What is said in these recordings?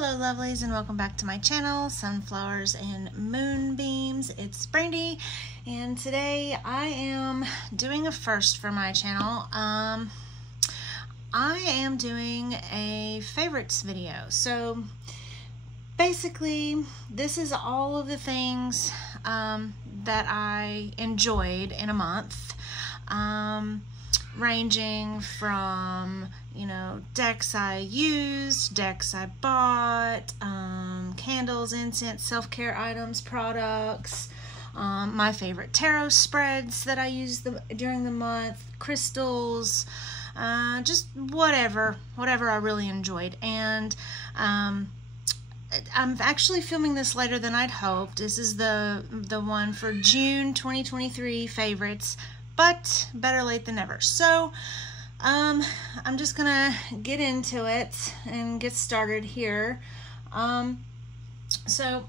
Hello lovelies, and welcome back to my channel, Sunflowers and Moonbeams. It's Brandy, and today I am doing a first for my channel. I am doing a favorites video. So basically this is all of the things that I enjoyed in a month, ranging from, you know, decks I used, decks I bought, candles, incense, self-care items, products, my favorite tarot spreads that I used during the month, crystals, just whatever I really enjoyed. And I'm actually filming this later than I'd hoped. This is the one for June 2023 favorites, but better late than never. So I'm just gonna get into it and get started here. So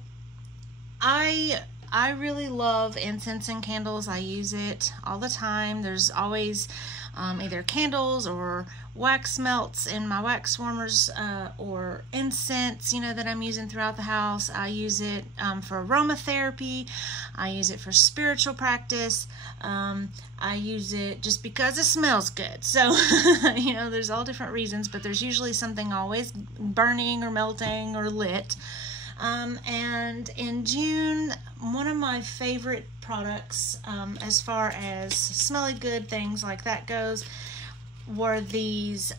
I really love incense and candles. I use it all the time. There's always either candles or wax melts in my wax warmers, or incense, you know, that I'm using throughout the house. I use it for aromatherapy. I use it for spiritual practice. I use it just because it smells good. So, you know, there's all different reasons, but there's usually something always burning or melting or lit. And in June, one of my favorite products, as far as smelly good things like that goes, were these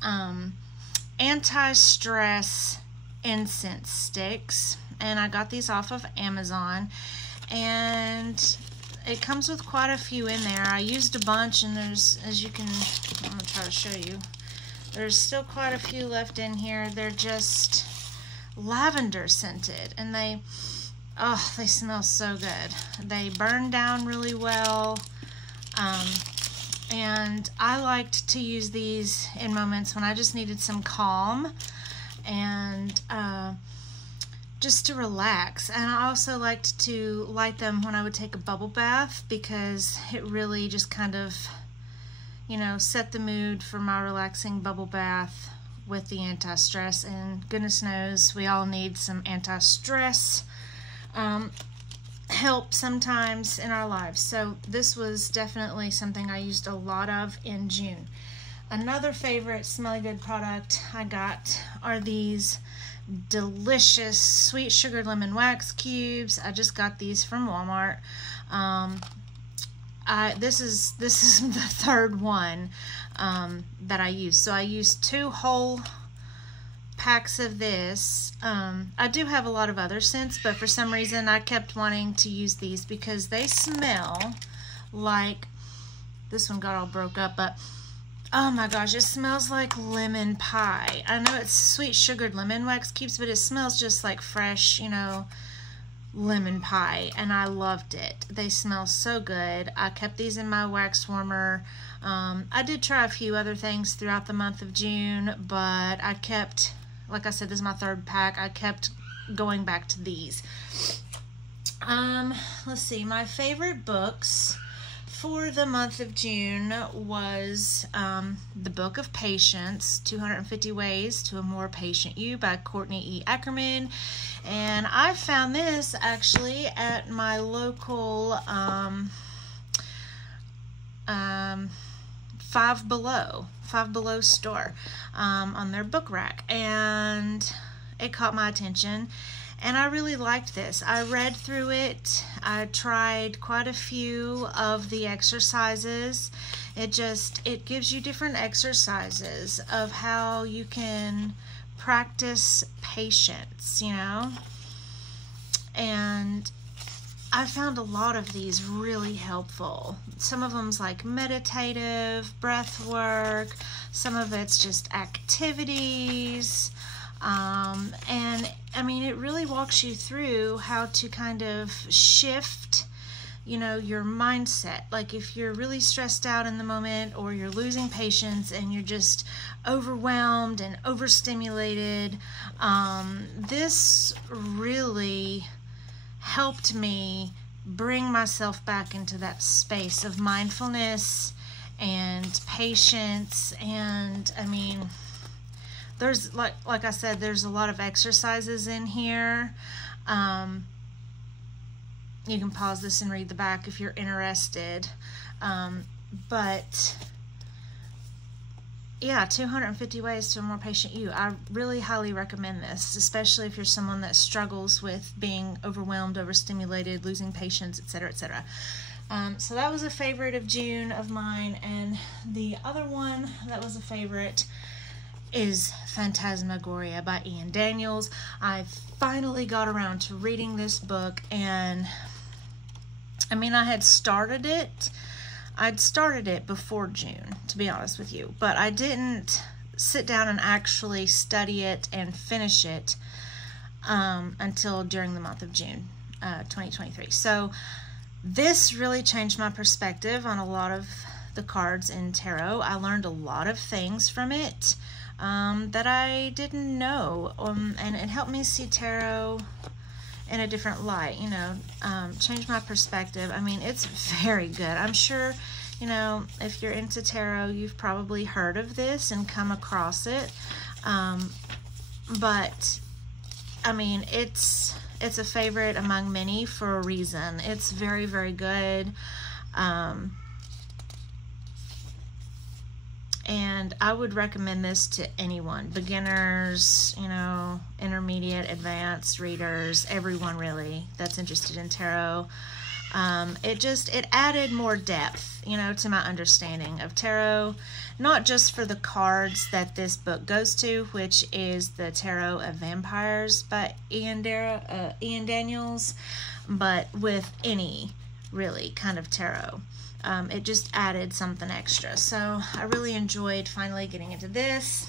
anti-stress incense sticks. And I got these off of Amazon, and it comes with quite a few in there. I used a bunch, and there's, as you can, I'm gonna try to show you, there's still quite a few left in here. They're just lavender scented, and they smell so good. They burn down really well, and I liked to use these in moments when I just needed some calm and just to relax. And I also liked to light them when I would take a bubble bath, because it really just kind of, you know, set the mood for my relaxing bubble bath with the anti-stress. And goodness knows we all need some anti-stress help sometimes in our lives. So this was definitely something I used a lot of in June. Another favorite smelly good product I got are these delicious sweet sugar lemon wax cubes. I just got these from Walmart. This is the third one that I used. So I used 2 whole packs of this. I do have a lot of other scents, but for some reason I kept wanting to use these because they smell like, this one got all broke up, but oh my gosh, it smells like lemon pie. I know it's sweet sugared lemon wax cubes, but it smells just like fresh, you know, lemon pie, and I loved it. They smell so good. I kept these in my wax warmer. I did try a few other things throughout the month of June, but I kept, like I said, this is my 3rd pack. I kept going back to these. Let's see, my favorite books for the month of June was the Book of Patience, 250 Ways to a More Patient You by Courtney E. Ackerman. And I found this actually at my local Five Below store, on their book rack, and it caught my attention. And I really liked this. I read through it. I tried quite a few of the exercises. It gives you different exercises of how you can practice patience, you know. And I found a lot of these really helpful. Some of them's like meditative, breath work. Some of it's just activities. And I mean, it really walks you through how to kind of shift, you know, your mindset. Like if you're really stressed out in the moment, or you're losing patience and you're just overwhelmed and overstimulated, this really helped me bring myself back into that space of mindfulness and patience. And I mean, there's, like I said, there's a lot of exercises in here. You can pause this and read the back if you're interested. But yeah, 250 ways to a more patient you. I really highly recommend this, especially if you're someone that struggles with being overwhelmed, overstimulated, losing patience, etc., etc. So that was a favorite of June of mine, and the other one that was a favorite is Phantasmagoria by Ian Daniels. I finally got around to reading this book, and I mean, I had started it. I'd started it before June, to be honest with you, but I didn't sit down and actually study it and finish it until during the month of June 2023. So this really changed my perspective on a lot of the cards in tarot. I learned a lot of things from it that I didn't know, and it helped me see tarot in a different light, you know, change my perspective. I mean, it's very good. I'm sure, you know, if you're into tarot, you've probably heard of this and come across it. But I mean, it's a favorite among many for a reason. It's very, very good. And I would recommend this to anyone, beginners, you know, intermediate, advanced readers, everyone really that's interested in tarot. It added more depth, you know, to my understanding of tarot, not just for the cards that this book goes to, which is the Tarot of Vampires by Ian Daniels, but with any really kind of tarot. It just added something extra. So I really enjoyed finally getting into this.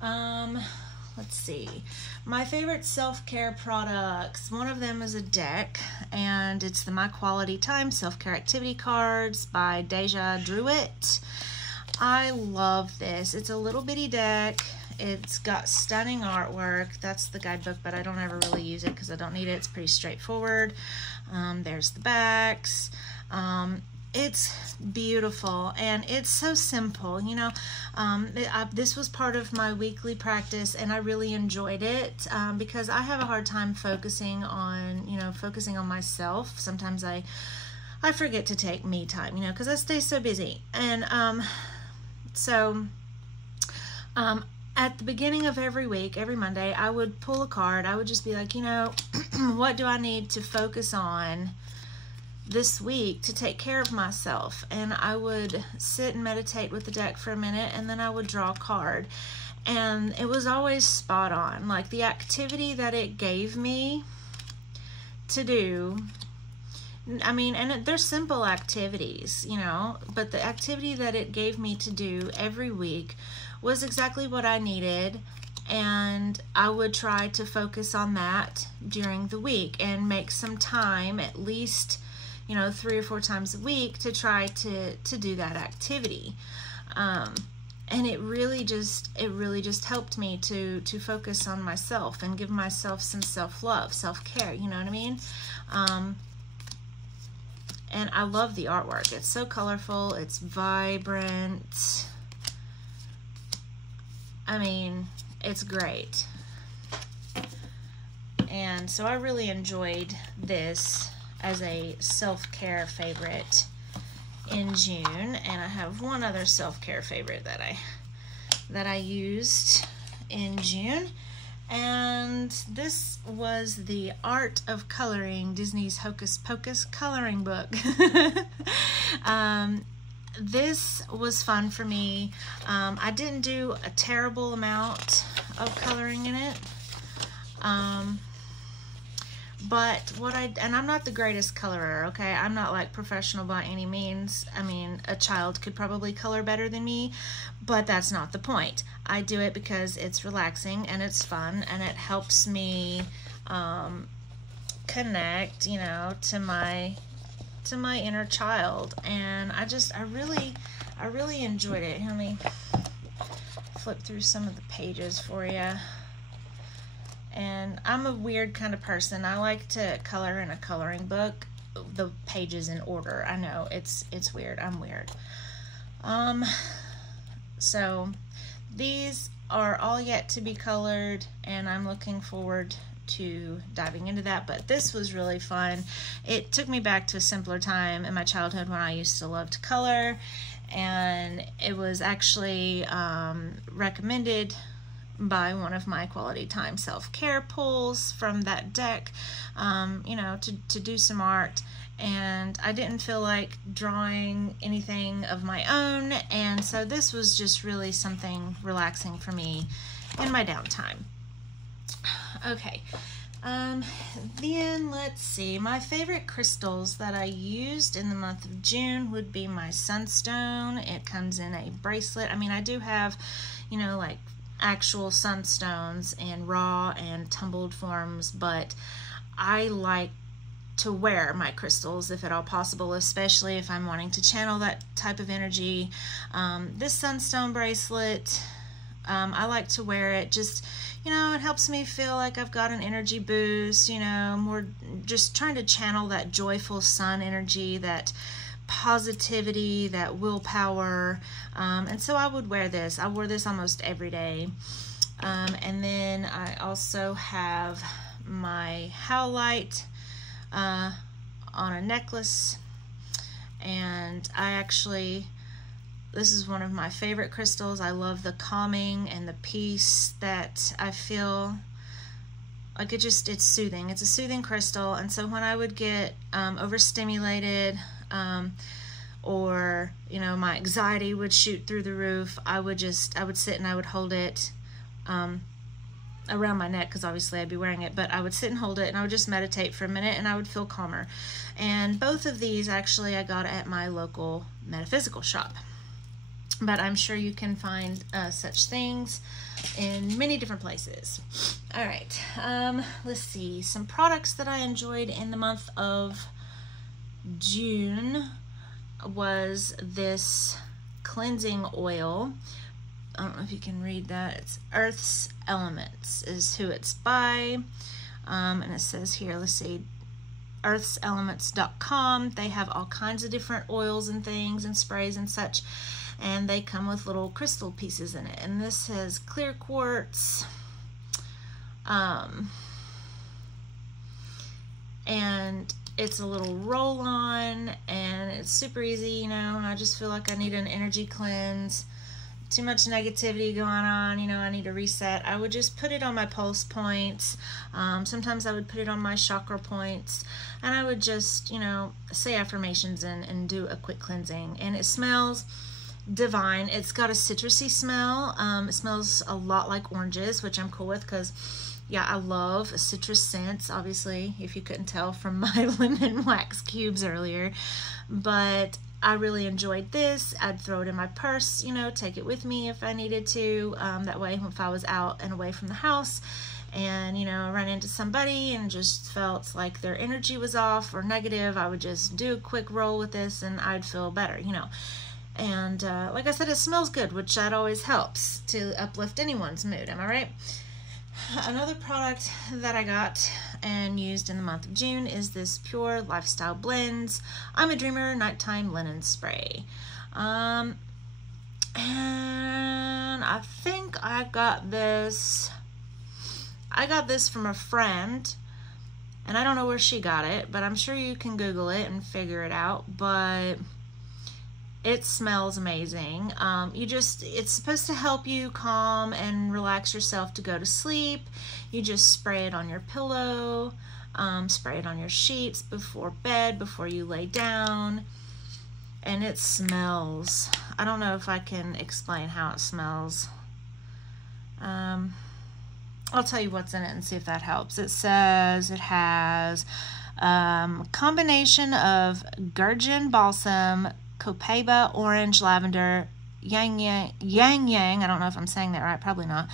Let's see. My favorite self-care products. One of them is a deck, and it's the My Quality Time Self-Care Activity Cards by Deja Druitt. I love this. It's a little bitty deck. It's got stunning artwork. That's the guidebook, but I don't ever really use it because I don't need it. It's pretty straightforward. There's the backs. It's beautiful, and it's so simple, you know. This was part of my weekly practice, and I really enjoyed it because I have a hard time focusing on myself. Sometimes I forget to take me time, you know, because I stay so busy. And at the beginning of every week, every Monday, I would pull a card. I would just be like, you know, what do I need to focus on this week to take care of myself? And I would sit and meditate with the deck for a minute, and then I would draw a card. And it was always spot on. Like, the activity that it gave me to do, I mean, and they're simple activities, you know, but the activity that it gave me to do every week was exactly what I needed, and I would try to focus on that during the week and make some time, at least, you know, 3 or 4 times a week, to try to do that activity. And it really just helped me to focus on myself and give myself some self-love, self-care, you know what I mean? And I love the artwork. It's so colorful, it's vibrant. I mean, it's great. And so I really enjoyed this as a self-care favorite in June. And I have one other self-care favorite that I used in June. And this was the Art of Coloring, Disney's Hocus Pocus coloring book. This was fun for me. I didn't do a terrible amount of coloring in it. But and I'm not the greatest colorer, okay? I'm not like professional by any means. I mean, a child could probably color better than me, but that's not the point. I do it because it's relaxing and it's fun, and it helps me connect, you know, to my inner child. And I really enjoyed it. Let me flip through some of the pages for you. And I'm a weird kind of person. I like to color in a coloring book, the pages in order. I know it's weird. I'm weird. So these are all yet to be colored, and I'm looking forward to diving into that, but this was really fun. It took me back to a simpler time in my childhood when I used to love to color, and it was actually recommended by one of my quality time self-care pulls from that deck, you know, to do some art. And I didn't feel like drawing anything of my own, and so this was just really something relaxing for me in my downtime. Okay, then let's see, my favorite crystals that I used in the month of June would be my sunstone. It comes in a bracelet. I mean, I do have, you know, like actual sunstones in raw and tumbled forms, but I like to wear my crystals if at all possible, especially if I'm wanting to channel that type of energy. This sunstone bracelet, I like to wear it. Just, you know, it helps me feel like I've got an energy boost, you know, more just trying to channel that joyful sun energy, that positivity, that willpower. And so I would wear this. I wore this almost every day. And then I also have my howlite on a necklace, and I actually, this is one of my favorite crystals. I love the calming and the peace that I feel. Like it's soothing. It's a soothing crystal, and so when I would get overstimulated, or, you know, my anxiety would shoot through the roof, I would sit and I would hold it around my neck, because obviously I'd be wearing it, but I would sit and hold it, and I would just meditate for a minute, and I would feel calmer. And both of these actually I got at my local metaphysical shop, but I'm sure you can find such things in many different places. All right, let's see, some products that I enjoyed in the month of June was this cleansing oil. I don't know if you can read that. It's Earth's Elements is who it's by. And it says here, let's see, earthselements.com. They have all kinds of different oils and things and sprays and such, and they come with little crystal pieces in it. And this has clear quartz, and it's a little roll-on, and it's super easy, you know, and I just feel like I need an energy cleanse. Too much negativity going on, you know, I need a reset. I would just put it on my pulse points. Sometimes I would put it on my chakra points, and I would just, you know, say affirmations and do a quick cleansing. And it smells divine. It's got a citrusy smell. It smells a lot like oranges, which I'm cool with, because yeah, I love citrus scents, obviously, if you couldn't tell from my lemon wax cubes earlier. But I really enjoyed this. I'd throw it in my purse, you know, take it with me if I needed to. That way, if I was out and away from the house and, you know, run into somebody and just felt like their energy was off or negative, I would just do a quick roll with this and I'd feel better, you know. And like I said, it smells good, which that always helps to uplift anyone's mood. Am I right? Another product that I got and used in the month of June is this Pure Lifestyle Blends I'm a Dreamer Nighttime Linen Spray. And I think I got this from a friend, and I don't know where she got it, but I'm sure you can Google it and figure it out. But it smells amazing. It's supposed to help you calm and relax yourself to go to sleep. You just spray it on your pillow, spray it on your sheets before bed, before you lay down, and it smells. I don't know if I can explain how it smells. I'll tell you what's in it and see if that helps. It says it has a combination of gurgeon balsam, copaiba, orange, lavender, yang yang, I don't know if I'm saying that right, probably not,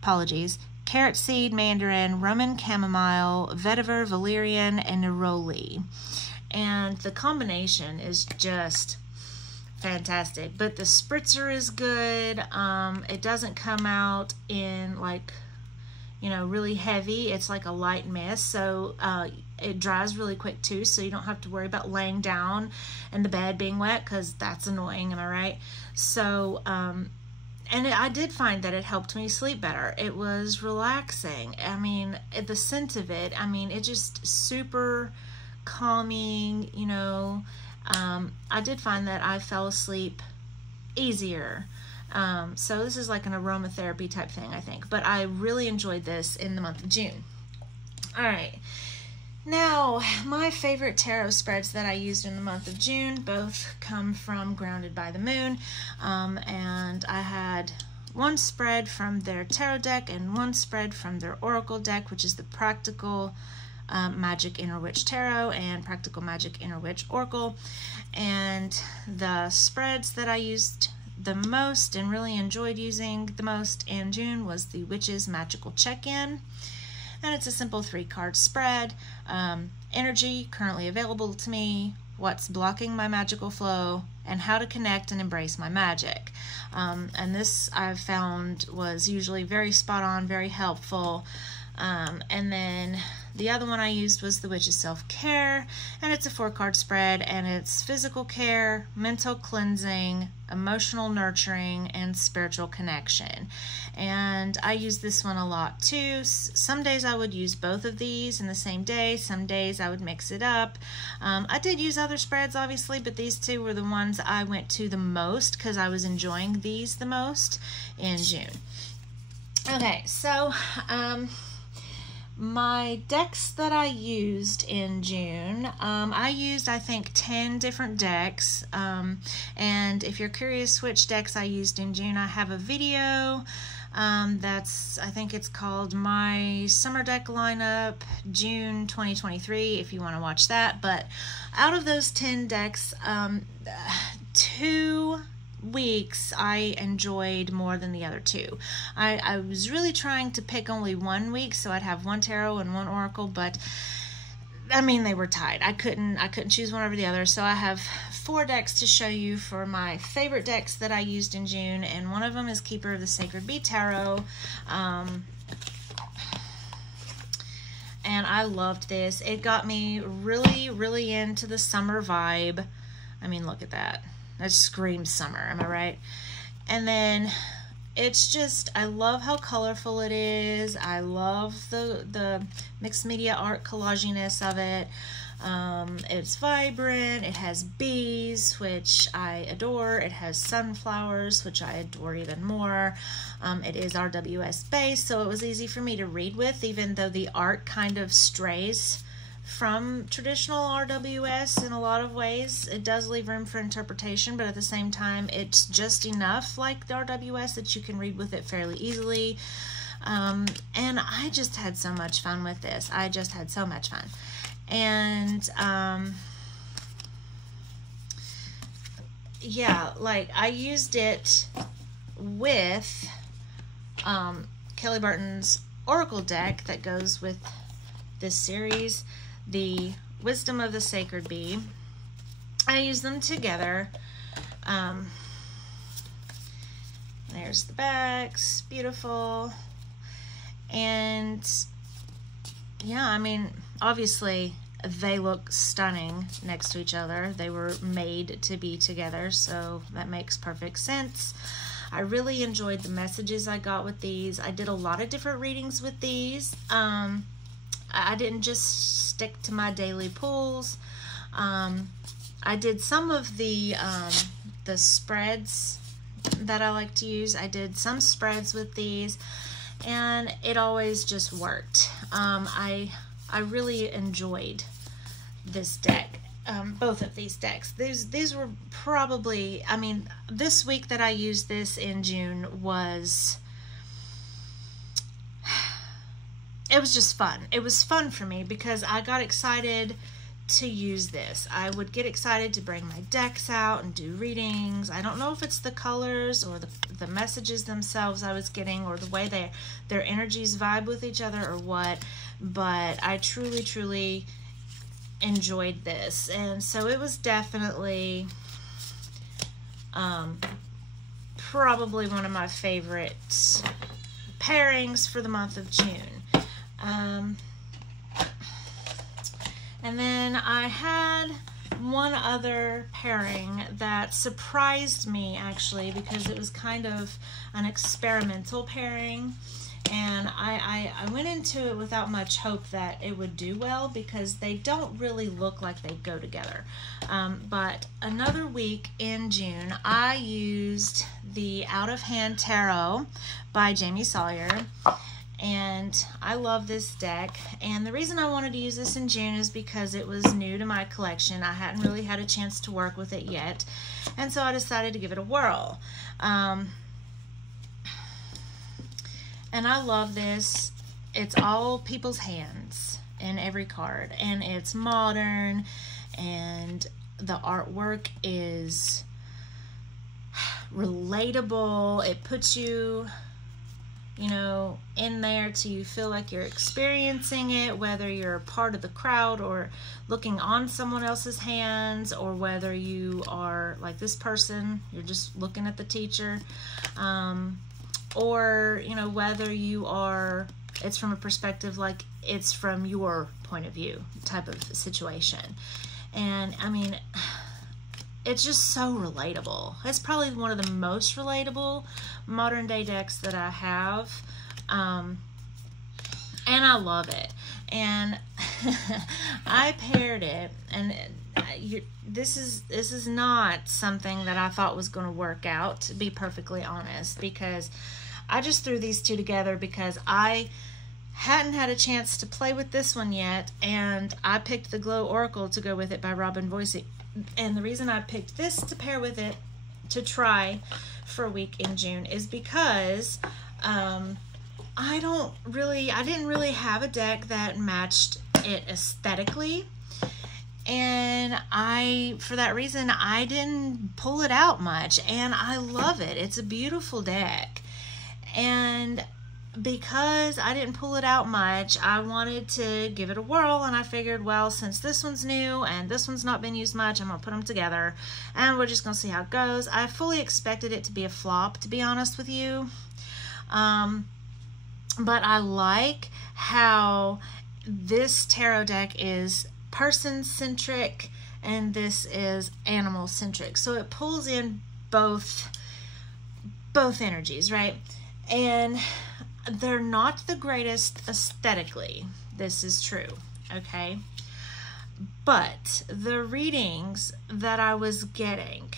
apologies, carrot seed, mandarin, Roman chamomile, vetiver, valerian, and neroli. And the combination is just fantastic. But the spritzer is good. It doesn't come out in like, you know, really heavy. It's like a light mist, so it dries really quick too, so you don't have to worry about laying down and the bed being wet, because that's annoying, am I right? So I did find that it helped me sleep better. It was relaxing. I mean, the scent of it, I mean, it just super calming, you know. I did find that I fell asleep easier. So this is like an aromatherapy type thing, I think. But I really enjoyed this in the month of June. All right. Now, my favorite tarot spreads that I used in the month of June both come from Grounded by the Moon. And I had one spread from their tarot deck and one spread from their oracle deck, which is the Practical Magic Inner Witch Tarot and Practical Magic Inner Witch Oracle. And the spreads that I used the most and really enjoyed using the most in June was the Witch's Magical Check-In. And it's a simple 3-card spread. Energy currently available to me, what's blocking my magical flow, and how to connect and embrace my magic. And this I've found was usually very spot on, very helpful. And then the other one I used was the Witch's Self-Care, and it's a 4-card spread, and it's physical care, mental cleansing, emotional nurturing, and spiritual connection. And I use this one a lot too. Some days I would use both of these in the same day. Some days I would mix it up. I did use other spreads, obviously, but these two were the ones I went to the most because I was enjoying these the most in June. Okay, so my decks that I used in June, I used, I think, 10 different decks, and if you're curious which decks I used in June, I have a video that's, I think it's called My Summer Deck Lineup June 2023, if you want to watch that. But out of those 10 decks, 2 weeks I enjoyed more than the other 2. I was really trying to pick only 1 week so I'd have 1 tarot and 1 oracle, but I mean, they were tied. I couldn't choose one over the other. So I have 4 decks to show you for my favorite decks that I used in June, and one of them is Keeper of the Sacred Bee Tarot. And I loved this. It got me really into the summer vibe. I mean, look at that. That screams summer, am I right? And then it's just, I love how colorful it is. I love the mixed media art collaginess of it. It's vibrant. It has bees, which I adore. It has sunflowers, which I adore even more. It is RWS based, so it was easy for me to read with, even though the art kind of strays from traditional RWS in a lot of ways. It does leave room for interpretation, but at the same time, it's just enough like the RWS that you can read with it fairly easily. And I just had so much fun with this. I just had so much fun. And yeah, like I used it with Kelly Burton's Oracle deck that goes with this series, the Wisdom of the Sacred Bee. I use them together. There's the backs, beautiful. And yeah, I mean, obviously they look stunning next to each other. They were made to be together, so that makes perfect sense. I really enjoyed the messages I got with these. I did a lot of different readings with these. I didn't just stick to my daily pulls. I did some of the spreads that I like to use. I did some spreads with these, and it always just worked. I really enjoyed this deck, both of these decks. These were probably, I mean, this week that I used this in June was, it was just fun. It was fun for me because I got excited to use this. I would get excited to bring my decks out and do readings. I don't know if it's the colors or the messages themselves I was getting, or the way their energies vibe with each other, or what, but I truly enjoyed this. And so it was definitely probably one of my favorite pairings for the month of June. And then I had one other pairing that surprised me, actually, because it was kind of an experimental pairing. And I went into it without much hope that it would do well, because they don't really look like they go together. But another week in June, I used the Out of Hand Tarot by Jamie Sawyer. And I love this deck. And the reason I wanted to use this in June is because it was new to my collection. I hadn't really had a chance to work with it yet. And so I decided to give it a whirl. And I love this. It's all people's hands in every card, and it's modern, and the artwork is relatable. It puts you, you know, in there till you feel like you're experiencing it, whether you're part of the crowd or looking on someone else's hands, or whether you are like this person, you're just looking at the teacher. Or, you know, whether you are, it's from a perspective like it's from your point of view type of situation. And I mean, it's just so relatable. It's probably one of the most relatable modern day decks that I have. And I love it. And I paired it, and this is not something that I thought was going to work out, to be perfectly honest, because I just threw these two together because I hadn't had a chance to play with this one yet, and I picked the Glow Oracle to go with it by Robin Voicey. And the reason I picked this to pair with it to try for a week in June is because I didn't really have a deck that matched it aesthetically. And for that reason, I didn't pull it out much, and I love it. It's a beautiful deck. And because I didn't pull it out much, I wanted to give it a whirl, and I figured, well, since this one's new and this one's not been used much, I'm gonna put them together and we're just gonna see how it goes. I fully expected it to be a flop, to be honest with you. But I like how this tarot deck is person-centric and this is animal-centric. So it pulls in both energies, right? And they're not the greatest aesthetically. This is true, okay? But the readings that I was getting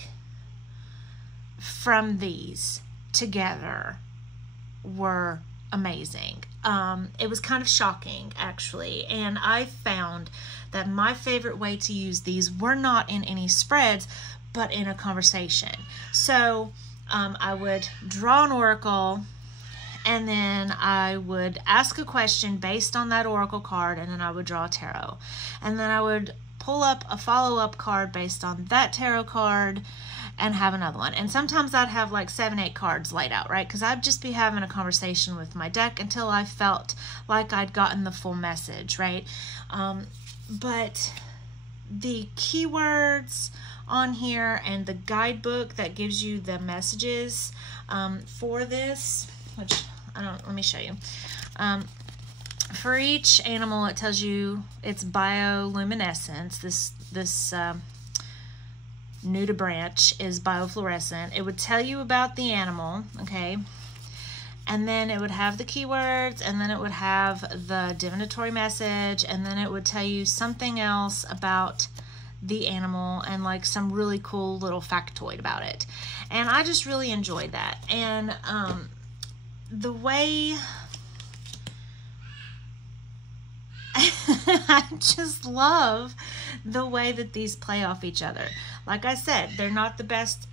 from these together were amazing. It was kind of shocking, actually, and I found that my favorite way to use these were not in any spreads, but in a conversation. So I would draw an oracle, and then I would ask a question based on that oracle card, and then I would draw a tarot. And then I would pull up a follow-up card based on that tarot card and have another one. And sometimes I'd have like 7, 8 cards laid out, right? Because I'd just be having a conversation with my deck until I felt like I'd gotten the full message, right? But the keywords on here and the guidebook that gives you the messages for this, which let me show you. For each animal, it tells you its bioluminescence. This nudibranch is biofluorescent. It would tell you about the animal, okay? And then it would have the keywords, and then it would have the divinatory message, and then it would tell you something else about the animal and like some really cool little factoid about it. And I just really enjoyed that. And the way I just love the way that these play off each other. Like I said, they're not the best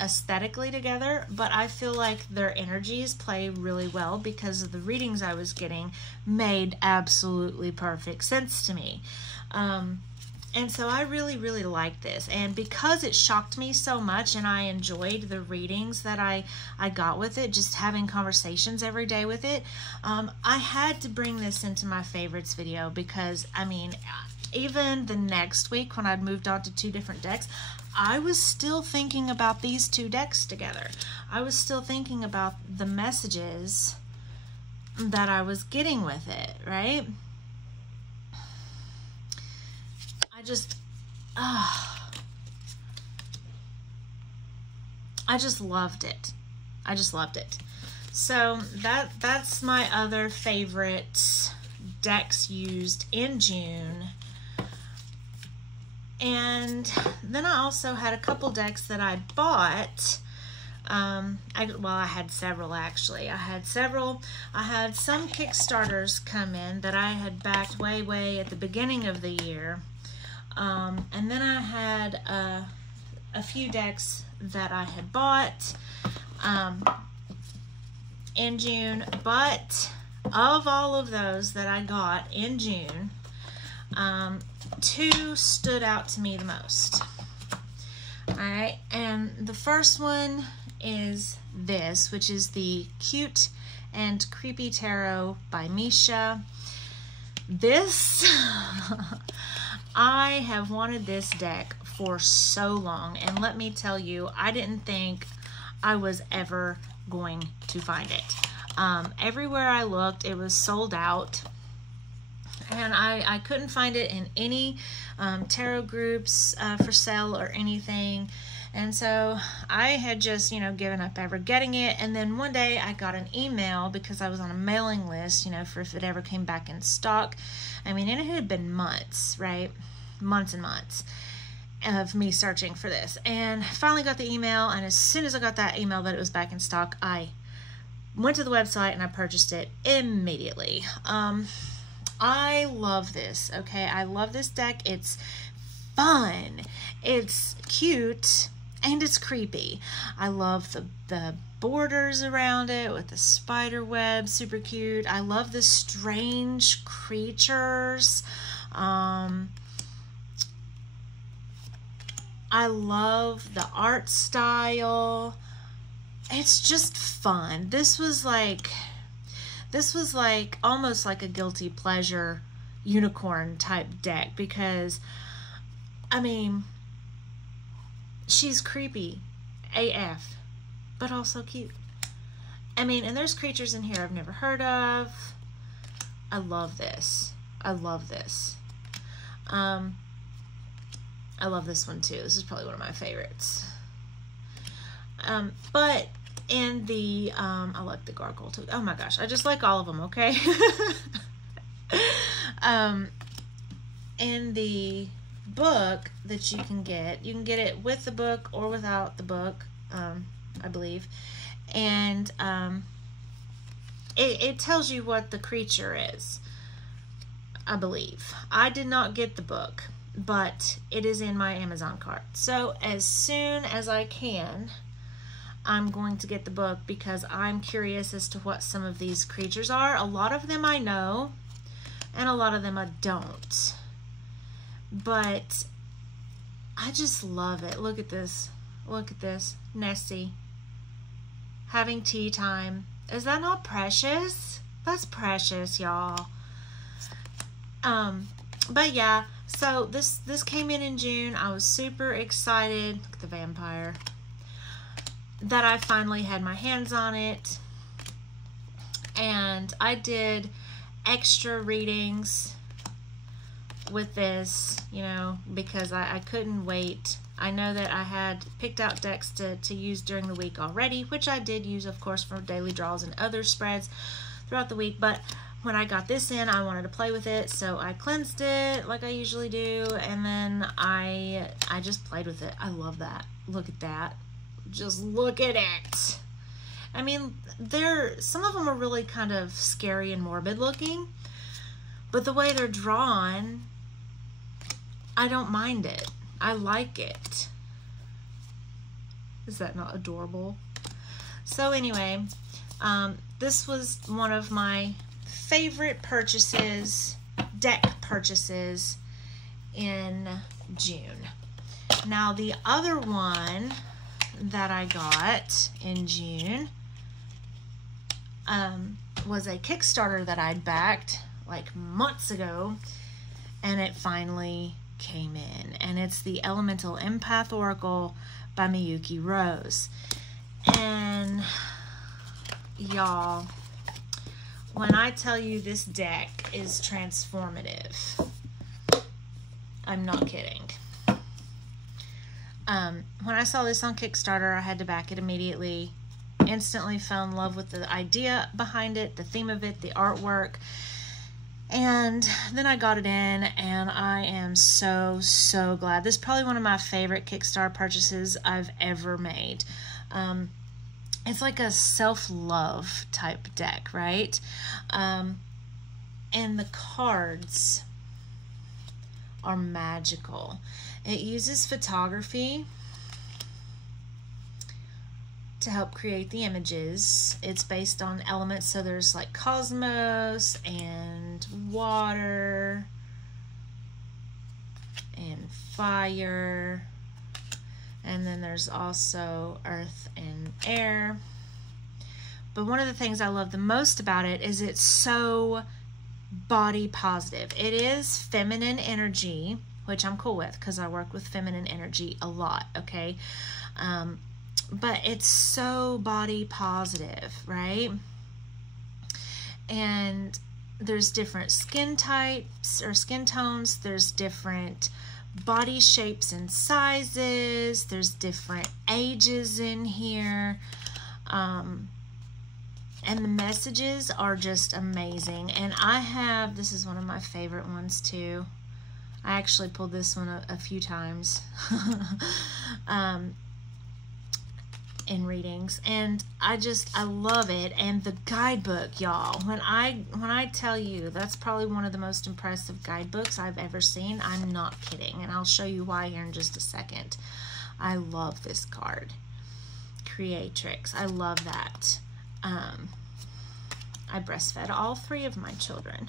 aesthetically together, but I feel like their energies play really well because of the readings I was getting made absolutely perfect sense to me. And so I really, really like this. And because it shocked me so much and I enjoyed the readings that I got with it, just having conversations every day with it, I had to bring this into my favorites video because, I mean, even the next week when I'd moved on to 2 different decks, I was still thinking about these 2 decks together. I was still thinking about the messages that I was getting with it, right? I just loved it. I just loved it. So that's my other favorite decks used in June. And then I also had a couple decks that I bought. I had several actually. I had some Kickstarters come in that I had backed way at the beginning of the year. And then I had a few decks that I had bought in June, but of all of those that I got in June, two stood out to me the most. Alright, and the first one is this, which is the Cute and Creepy Tarot by Misha. This, I have wanted this deck for so long, and let me tell you, I didn't think I was ever going to find it. Everywhere I looked, it was sold out, and I couldn't find it in any tarot groups for sale or anything. And so I had just, given up ever getting it. And then one day I got an email because I was on a mailing list, for if it ever came back in stock. I mean, and it had been months, right? Months and months of me searching for this. And I finally got the email, and as soon as I got that email that it was back in stock, I went to the website and I purchased it immediately. I love this, okay? I love this deck. It's fun, it's cute, and it's creepy. I love the borders around it with the spider web, super cute. I love the strange creatures. I love the art style. It's just fun. This was like almost like a guilty pleasure unicorn type deck, because I mean, she's creepy AF, but also cute. I mean, and there's creatures in here I've never heard of. I love this. I love this. I love this one too. This is probably one of my favorites. But in the, I like the gargoyle too. Oh my gosh, I just like all of them, okay? In the book that you can get it with the book or without the book, I believe. And it tells you what the creature is, I believe. I did not get the book, but it is in my Amazon cart. So as soon as I can, I'm going to get the book, because I'm curious as to what some of these creatures are. A lot of them I know, and a lot of them I don't. But I just love it. Look at this. Look at this. Nessie. Having tea time. Is that not precious? That's precious, y'all. But yeah, so this came in June. I was super excited. Look at the vampire. That I finally had my hands on it. And I did extra readings with this, because I couldn't wait. I know that I had picked out decks to use during the week already, which I did use, of course, for daily draws and other spreads throughout the week. But when I got this in, I wanted to play with it, so I cleansed it like I usually do, and then I just played with it. I love that. Look at that. Just look at it. I mean, some of them are really kind of scary and morbid looking, but the way they're drawn, I don't mind it. I like it. Is that not adorable? So anyway, this was one of my favorite purchases, deck purchases in June. Now the other one that I got in June was a Kickstarter that I'd backed like months ago, and it finally came in, and it's the Elemental Empath Oracle by Miyuki Rose. And y'all, when I tell you this deck is transformative, I'm not kidding. When I saw this on Kickstarter, I had to back it immediately. Instantly fell in love with the idea behind it, the theme of it, the artwork. And then I got it in, and I am so glad. This is probably one of my favorite Kickstarter purchases I've ever made. It's like a self-love type deck, right? And the cards are magical. It uses photography to help create the images. It's based on elements, so there's like cosmos and water and fire, and then there's also earth and air. But one of the things I love the most about it is it's so body positive. It is feminine energy, which I'm cool with because I work with feminine energy a lot, okay? But it's so body positive, right? And there's different skin types or skin tones. There's different body shapes and sizes. There's different ages in here. And the messages are just amazing. And this is one of my favorite ones too. I actually pulled this one a few times. In readings, and I love it. And the guidebook, y'all, when I tell you that's probably one of the most impressive guidebooks I've ever seen, I'm not kidding, and I'll show you why here in just a second. I love this card, Creatrix. I love that. I breastfed all 3 of my children,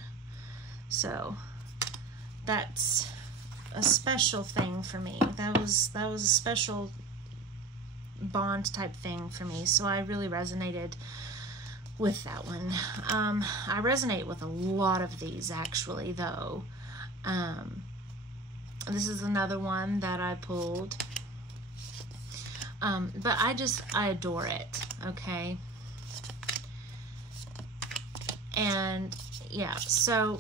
so that's a special thing for me. That was a special bond type thing for me, so I really resonated with that one. I resonate with a lot of these actually, though. This is another one that I pulled, but I adore it, okay? And yeah, so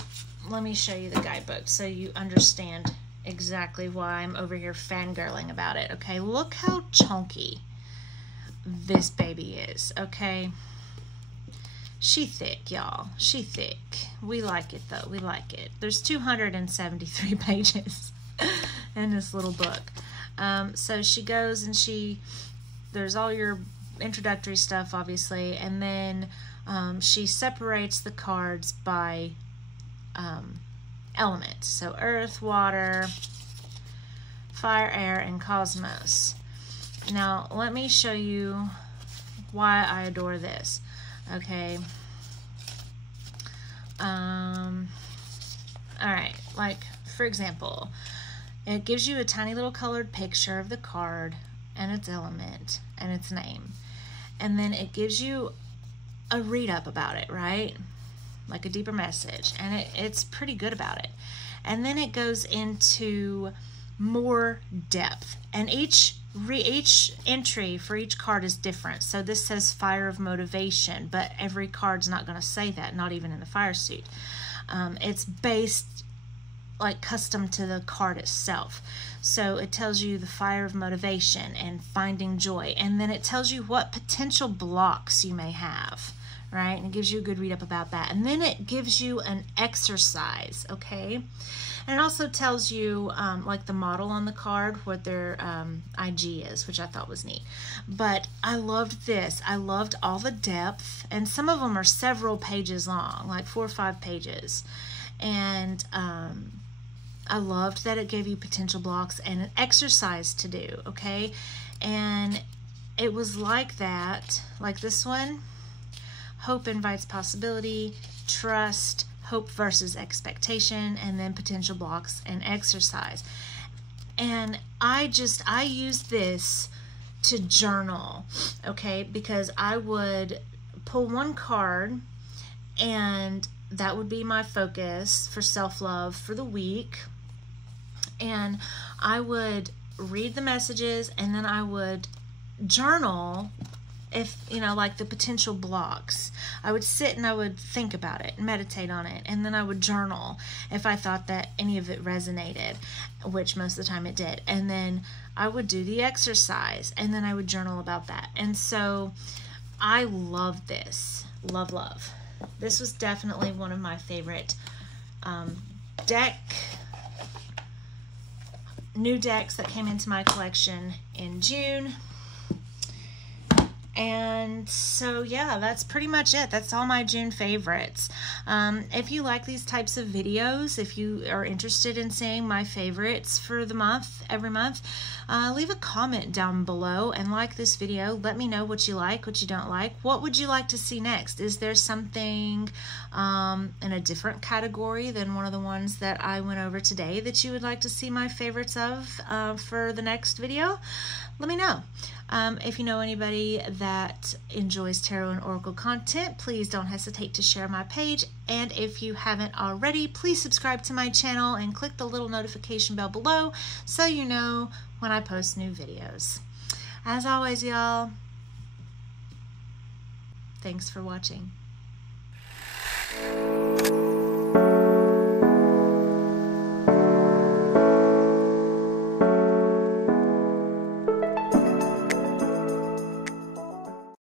let me show you the guidebook so you understand exactly why I'm over here fangirling about it, okay? Look how chunky this baby is, okay? She thick, y'all. She thick. We like it, though. We like it. There's 273 pages in this little book. So she goes and there's all your introductory stuff, obviously, and then she separates the cards by elements. So earth, water, fire, air, and cosmos. Now, let me show you why I adore this, okay? Alright, like, for example, it gives you a tiny little colored picture of the card and its element and its name. And then it gives you a read-up about it, right? Like a deeper message. And it's pretty good about it. And then it goes into more depth. And each entry for each card is different. So this says Fire of Motivation, but every card's not going to say that, not even in the fire suit. It's based like custom to the card itself. So it tells you the Fire of Motivation and finding joy, and then it tells you what potential blocks you may have, right? And it gives you a good read up about that. And then it gives you an exercise, okay? And it also tells you like the model on the card, what their IG is, which I thought was neat. But I loved this. I loved all the depth, and some of them are several pages long, like 4 or 5 pages. And I loved that it gave you potential blocks and an exercise to do, okay? And it was like that, like this one, hope invites possibility, trust, hope versus expectation, and then potential blocks and exercise. And I used this to journal, okay? Because I would pull one card, and that would be my focus for self-love for the week. And I would read the messages, and then I would journal if, you know, like the potential blocks. I would sit and I would think about it, meditate on it, and then I would journal if I thought that any of it resonated, which most of the time it did. And then I would do the exercise, and then I would journal about that. And so I love this. Love, love. This was definitely one of my favorite new decks that came into my collection in June. And so yeah, that's pretty much it. That's all my June favorites. If you like these types of videos, if you are interested in seeing my favorites for the month, every month, leave a comment down below and like this video. Let me know what you like, what you don't like. What would you like to see next? Is there something in a different category than one of the ones that I went over today that you would like to see my favorites of for the next video? Let me know. If you know anybody that enjoys tarot and oracle content, please don't hesitate to share my page. And if you haven't already, please subscribe to my channel and click the little notification bell below so you know when I post new videos. As always, y'all, thanks for watching.